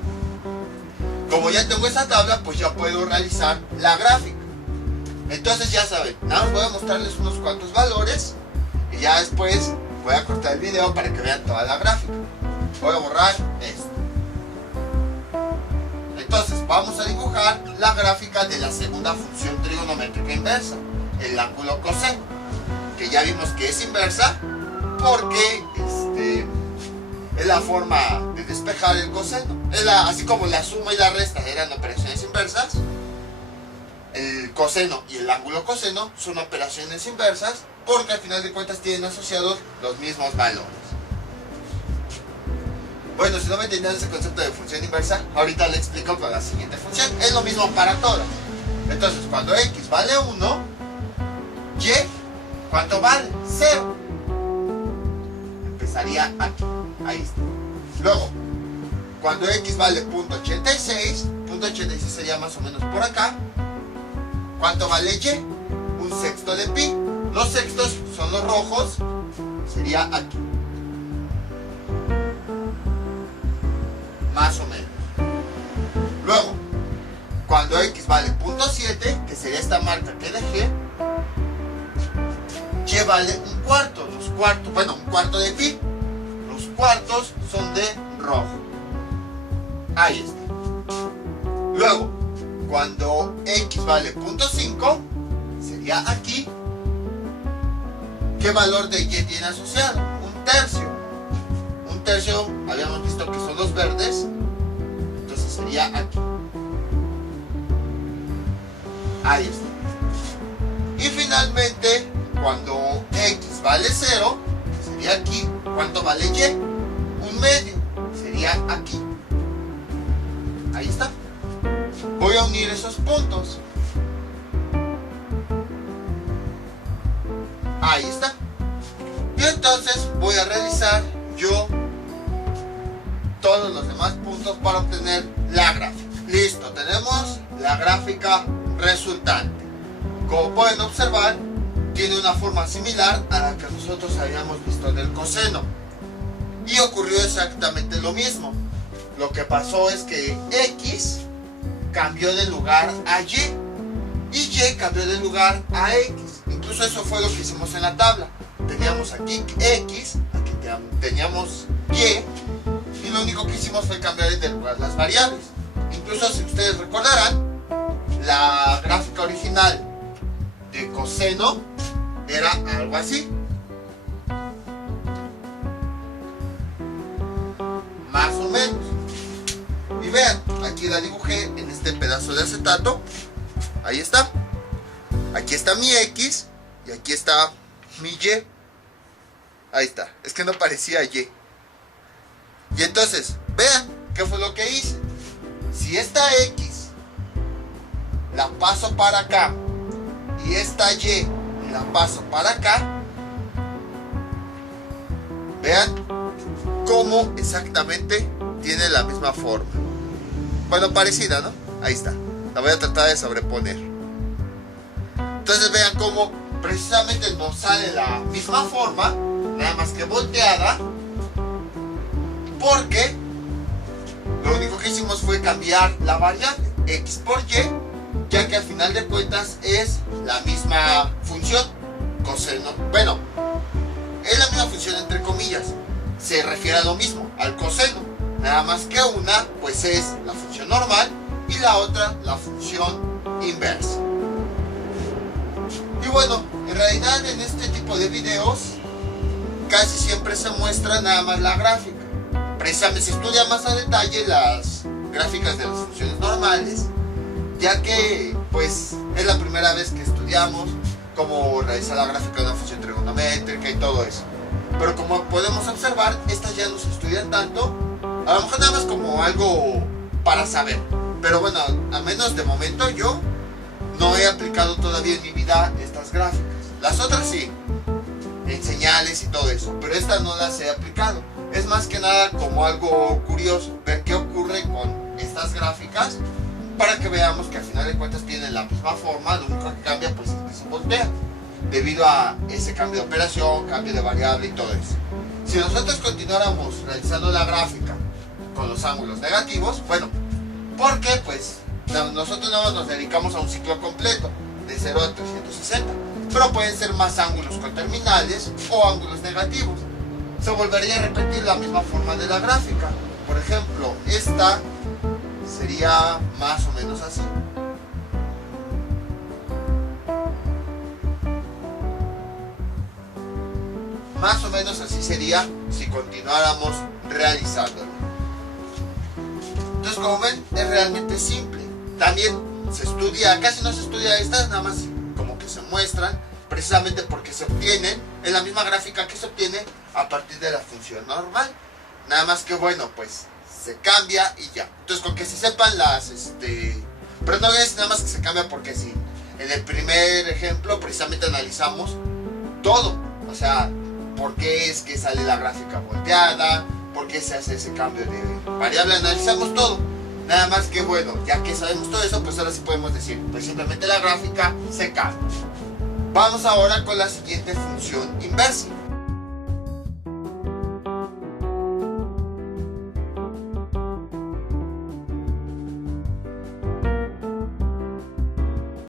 Como ya tengo esa tabla, pues ya puedo realizar la gráfica. Entonces ya saben, nada más voy a mostrarles unos cuantos valores, y ya después voy a cortar el video para que vean toda la gráfica. Voy a borrar esto. Entonces vamos a dibujar la gráfica de la segunda función trigonométrica inversa, el ángulo coseno, que ya vimos que es inversa porque es la forma de despejar el coseno. Así como la suma y la resta eran operaciones inversas, el coseno y el ángulo coseno son operaciones inversas porque al final de cuentas tienen asociados los mismos valores. Bueno, si no me entendían ese concepto de función inversa, ahorita le explico con la siguiente función. Es lo mismo para todas. Entonces, cuando X vale 1, Y, ¿cuánto vale? 0. Empezaría aquí. Ahí está. Luego, cuando X vale .86 sería más o menos por acá. ¿Cuánto vale Y? 1/6 de pi. Los sextos son los rojos. Sería aquí. Más o menos. Luego, cuando X vale .7, que sería esta marca que dejé, Y vale 1/4. Los cuartos, bueno, 1/4 de pi. Los cuartos son de rojo. Ahí está. Luego, cuando X vale .5, sería aquí. ¿Qué valor de Y tiene asociado? 1/3. 1/3 habíamos visto que son los verdes, entonces sería aquí. Ahí está. Y finalmente, cuando X vale 0, sería aquí. ¿Cuánto vale Y? 1/2, sería aquí. Ahí está. Voy a unir esos puntos. Ahí está. Y entonces voy a realizar yo todos los demás puntos para obtener la gráfica. Listo, tenemos la gráfica resultante. Como pueden observar, tiene una forma similar a la que nosotros habíamos visto del coseno. Y ocurrió exactamente lo mismo. Lo que pasó es que X cambió de lugar a Y y Y cambió de lugar a X. Incluso eso fue lo que hicimos en la tabla. Teníamos aquí X, aquí teníamos Y lo único que hicimos fue cambiar de lugar las variables. Incluso si ustedes recordarán, la gráfica original de coseno era algo así. Más o menos. Y vean, aquí la dibujé en este pedazo de acetato. Ahí está. Aquí está mi X y aquí está mi Y. Ahí está. Es que no parecía Y. Y entonces, vean qué fue lo que hice. Si esta X la paso para acá y esta Y la paso para acá, vean cómo exactamente tiene la misma forma. Bueno, parecida, ¿no? Ahí está. La voy a tratar de sobreponer. Entonces vean cómo precisamente nos sale la misma forma, nada más que volteada, porque lo único que hicimos fue cambiar la variable X por Y, ya que al final de cuentas es la misma función coseno. Bueno, es la misma función entre comillas, se refiere a lo mismo, al coseno, nada más que una pues es la función normal y la otra la función inversa. Y bueno, en realidad en este tipo de videos casi siempre se muestra nada más la gráfica. Precisamente se estudia más a detalle las gráficas de las funciones normales, ya que pues es la primera vez que estudiamos cómo realizar la gráfica de una función trigonométrica y todo eso. Pero como podemos observar, estas ya no se estudian tanto, a lo mejor nada más como algo para saber. Pero bueno, al menos de momento yo no he aplicado todavía en mi vida estas gráficas. Las otras sí, en señales y todo eso, pero estas no las he aplicado. Es más que nada como algo curioso, ver qué ocurre con estas gráficas para que veamos que al final de cuentas tienen la misma forma, lo único que cambia pues es que se voltea, debido a ese cambio de operación, cambio de variable y todo eso. Si nosotros continuáramos realizando la gráfica con los ángulos negativos, bueno, porque pues nosotros no nos dedicamos a un ciclo completo de 0 a 360, pero pueden ser más ángulos coterminales o ángulos negativos. Se volvería a repetir la misma forma de la gráfica. Por ejemplo, esta sería más o menos así. Más o menos así sería si continuáramos realizándolo. Entonces, como ven, es realmente simple. También se estudia, casi no se estudia estas, nada más como que se muestran, precisamente porque se obtienen en la misma gráfica que se obtiene a partir de la función normal. Nada más que bueno, pues se cambia y ya. Entonces, con que se sepan las, pero no es nada más que se cambia porque sí. En el primer ejemplo, precisamente analizamos todo. O sea, por qué es que sale la gráfica volteada, por qué se hace ese cambio de variable, analizamos todo. Nada más que bueno, ya que sabemos todo eso, pues ahora sí podemos decir, pues simplemente la gráfica se cambia. Vamos ahora con la siguiente función inversa.